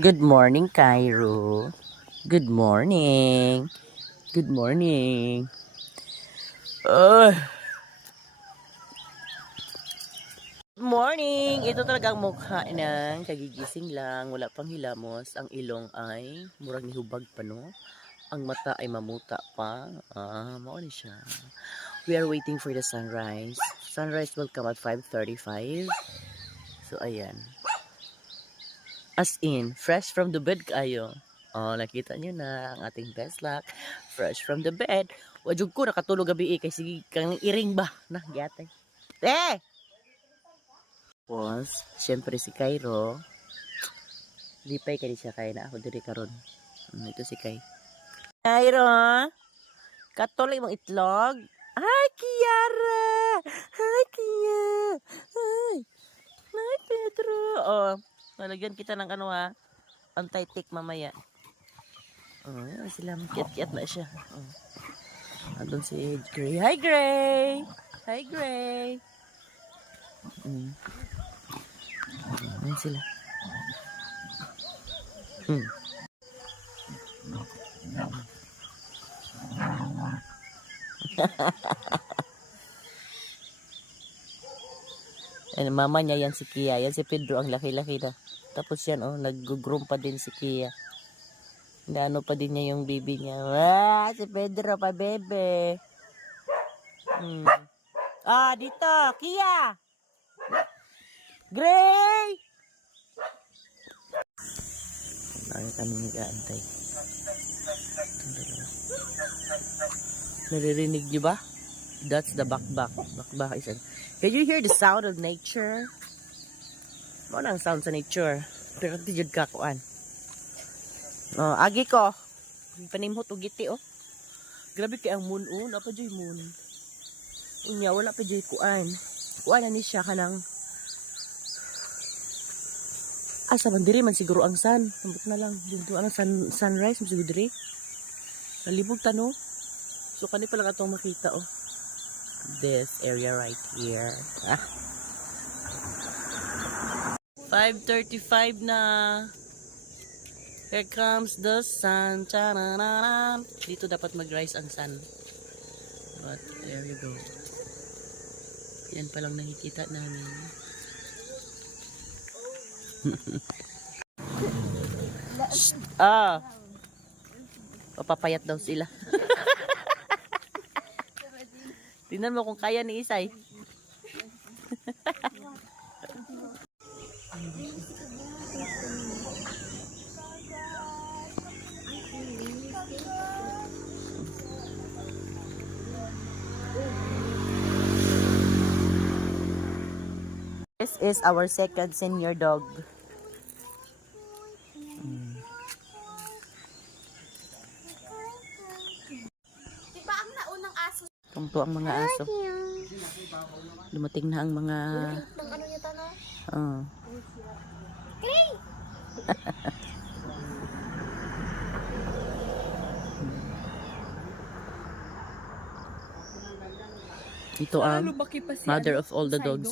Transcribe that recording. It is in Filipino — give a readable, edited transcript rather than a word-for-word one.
Good morning, Cairo. Good morning. Good morning. Uh, Morning! Ito talaga ang mukha ng kagigising lang. Wala pang hilamos. Ang ilong ay murang nihubag pa, no? Ang mata ay mamuta pa. Mauni siya. We are waiting for the sunrise. Sunrise will come at 5:35. So, ayan. As in, fresh from the bed kayo. Oh, nakita nyo na ang ating best luck. Fresh from the bed. Wajug ko nakatulog gabi kay sige kang iring ba na gyatay. Eh! Was, syempre si Cairo. Lipay kay siya kay na ako diri karon. Ito si Kay. Cairo, katuloy mong itlog. Hi, Kiara! Hi, Kia! Hi! Hi, Pedro! Oh, nalagyan kita ng ano ha. Anti-tick mamaya. Oh, yan sila. Kiat-kiat na siya. Oh. Andun si Gray. Hi, Gray! Hi, Gray! Ayan sila. Ayan, mama niya yan si Kia. Yan si Pedro ang laki-laki na. Tapos yan, oh, nag-groom pa din si Kia. Naano pa din niya yung baby niya. Si Pedro pa, bebe. Dito, Kia! Gray! Lagi kami nag-aantay. Naririnig niyo ba? That's the bakbak. Bakbak is Can you hear the sound of nature? Ano ang sound sa nature? Pero di jud ka kuan. Oh, agi ko. Panimhot og giti oh. Grabe kay ang moon oh, napa joy moon. Unya wala pa joy kuan. Kuan ni siya kanang asa man diri man siguro ang sun. Tambok na lang. Dito ang sunrise mo siguro diri. Nalibog tano. So kani pa lang atong makita oh. This area right here. 5:35 na. Here comes the sun. Cha-na-na-na. Dito dapat mag-rise ang sun. But there you go. Yan pa lang nakikita namin. Papapayat daw sila. Tingnan mo kung kaya ni Isay. This is our second senior dog. Diba ang naunang aso? Tungto ang mga aso. Dumating na ang mga Ng ano niya tana? Gray! Ito ang mother of all the dogs.